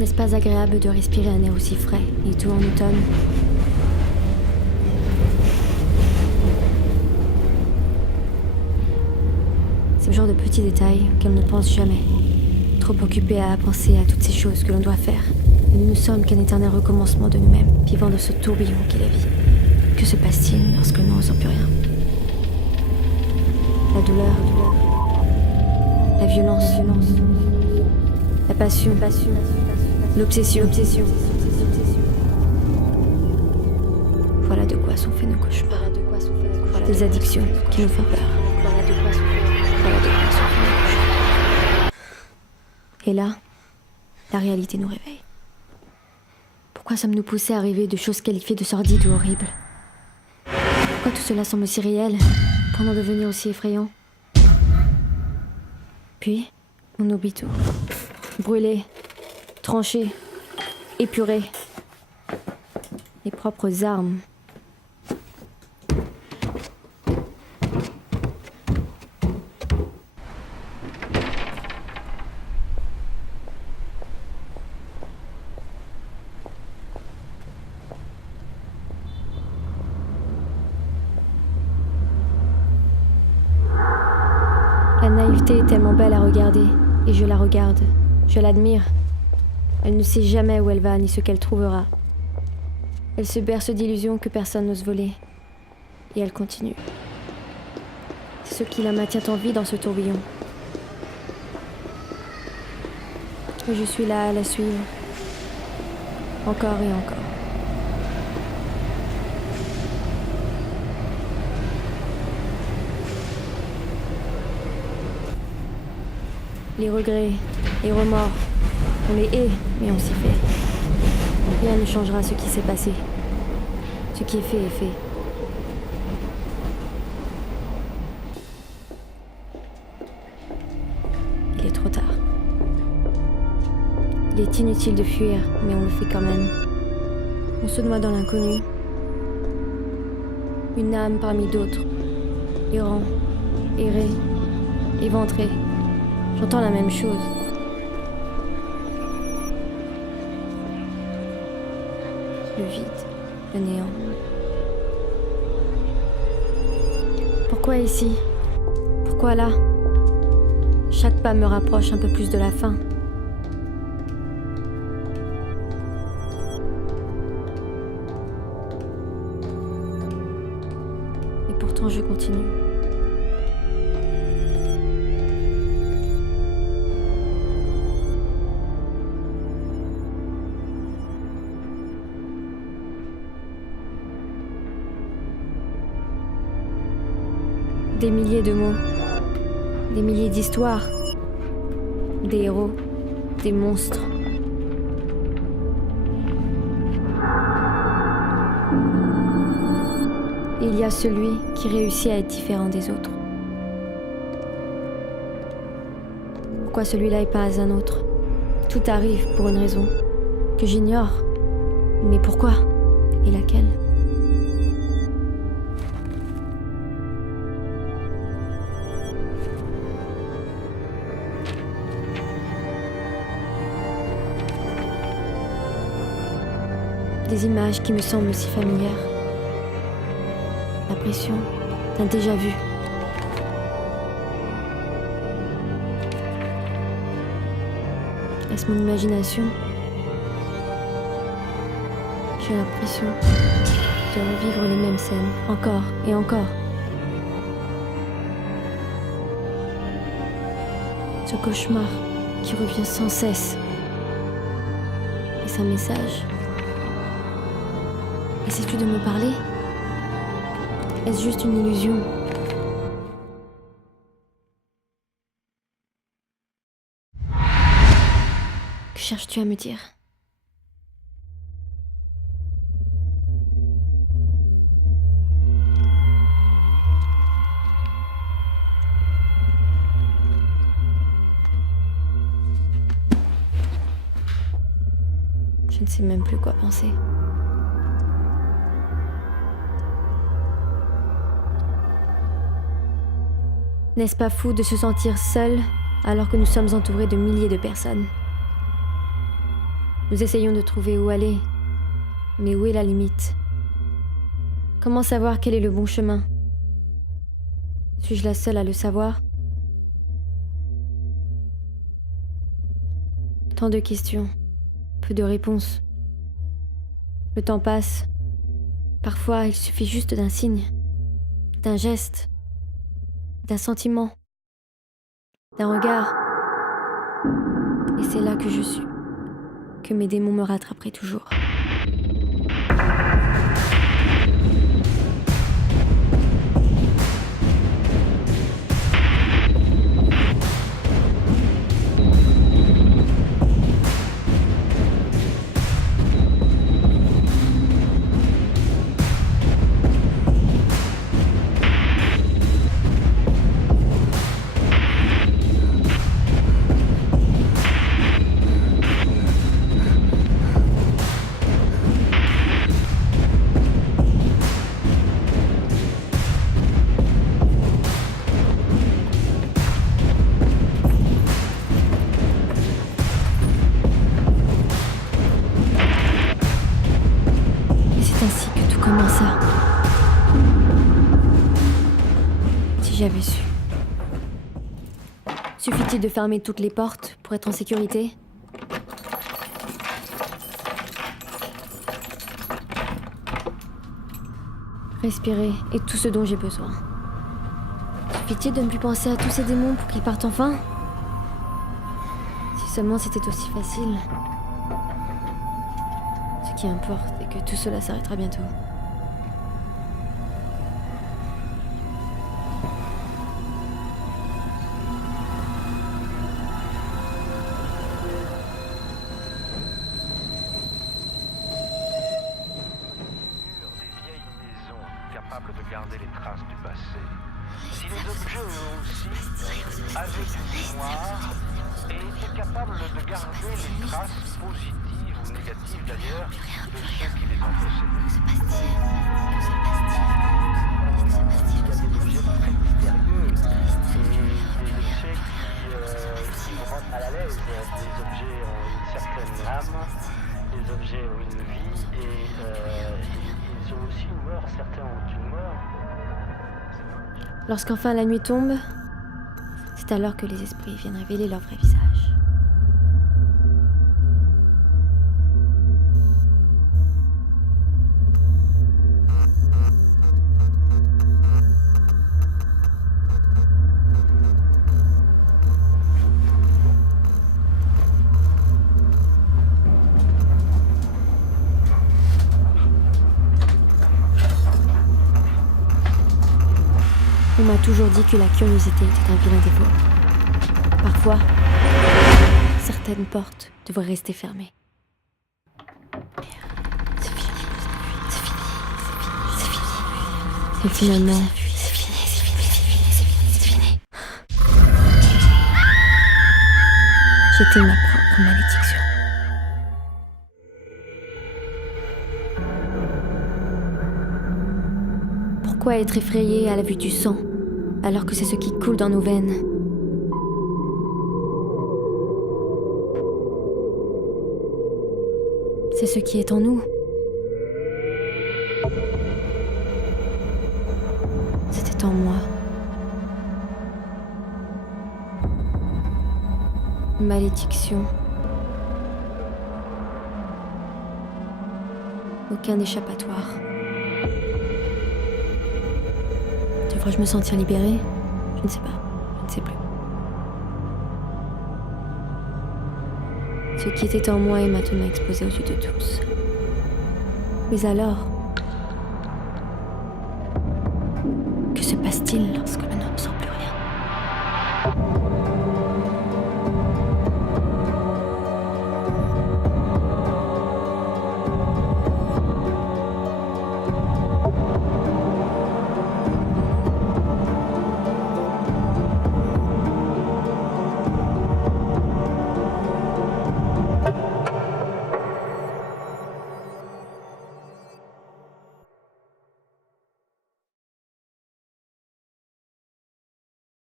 N'est-ce pas agréable de respirer un air aussi frais, et tout en automne? C'est le genre de petits détails auxquels on ne pense jamais. Trop occupé à penser à toutes ces choses que l'on doit faire. Et nous ne sommes qu'un éternel recommencement de nous-mêmes, vivant de ce tourbillon qu'est la vie. Que se passe-t-il lorsque l'on ne ressent plus rien? La douleur, la violence, la passion, l'obsession. Voilà de quoi sont faits nos cauchemars. Des addictions qui nous font peur. Voilà de quoi sont faits nos cauchemars. Et là, la réalité nous réveille. Pourquoi sommes-nous poussés à rêver de choses qualifiées de sordides ou horribles? Pourquoi tout cela semble si réel, pendant devenir aussi effrayant? Puis, on oublie tout. Brûler, trancher, épurer. Les propres armes. La naïveté est tellement belle à regarder, et je la regarde, je l'admire. Elle ne sait jamais où elle va ni ce qu'elle trouvera. Elle se berce d'illusions que personne n'ose voler, et elle continue. C'est ce qui la maintient en vie dans ce tourbillon. Et je suis là à la suivre, encore et encore. Les regrets, les remords, on les hait, mais on s'y fait. Rien ne changera ce qui s'est passé. Ce qui est fait est fait. Il est trop tard. Il est inutile de fuir, mais on le fait quand même. On se noie dans l'inconnu. Une âme parmi d'autres. Errant, erré, éventré. J'entends la même chose. Le vide, le néant. Pourquoi ici? Pourquoi là? Chaque pas me rapproche un peu plus de la fin. Et pourtant je continue. Des milliers de mots, des milliers d'histoires, des héros, des monstres. Et il y a celui qui réussit à être différent des autres. Pourquoi celui-là et pas un autre? Tout arrive pour une raison que j'ignore. Mais pourquoi? Et laquelle? Des images qui me semblent si familières. La pression d'un déjà-vu. Est-ce mon imagination? J'ai l'impression de revivre les mêmes scènes, encore et encore. Ce cauchemar qui revient sans cesse. Et c'est un message. Essaies-tu de me parler? Est-ce juste une illusion? Que cherches-tu à me dire? Je ne sais même plus quoi penser. N'est-ce pas fou de se sentir seul alors que nous sommes entourés de milliers de personnes? Nous essayons de trouver où aller. Mais où est la limite? Comment savoir quel est le bon chemin? Suis-je la seule à le savoir? Tant de questions, peu de réponses. Le temps passe. Parfois, il suffit juste d'un signe, d'un geste, d'un sentiment, d'un regard. Et c'est là que je suis, que mes démons me rattraperaient toujours. C'est ainsi que tout commença. Si j'avais su. Suffit-il de fermer toutes les portes pour être en sécurité? Respirer est tout ce dont j'ai besoin. Suffit-il de ne plus penser à tous ces démons pour qu'ils partent enfin? Si seulement c'était aussi facile. Ce qui importe est que tout cela s'arrêtera bientôt. Capable de garder les traces du passé. Si les objets eux aussi avaient une mémoire et étaient capables de garder les traces positives ou négatives d'ailleurs de ceux qui les ont possédés. Il y a des objets très mystérieux, des objets qui vous rendent mal à l'aise. Des objets ont une certaine âme, des objets ont une vie et ils ont aussi une mort, certains ont une mort. Lorsqu'enfin la nuit tombe, c'est alors que les esprits viennent révéler leur vrai visage. On m'a toujours dit que la curiosité était un vilain défaut. Parfois, certaines portes devraient rester fermées. C'est fini. Et finalement, c'est fini. J'étais ma propre malédiction. Pourquoi être effrayé à la vue du sang, alors que c'est ce qui coule dans nos veines? C'est ce qui est en nous. C'était en moi. Malédiction. Aucun échappatoire. Devrais-je me sentir libérée? Je ne sais pas. Je ne sais plus. Ce qui était en moi est maintenant exposé aux yeux de tous. Mais alors,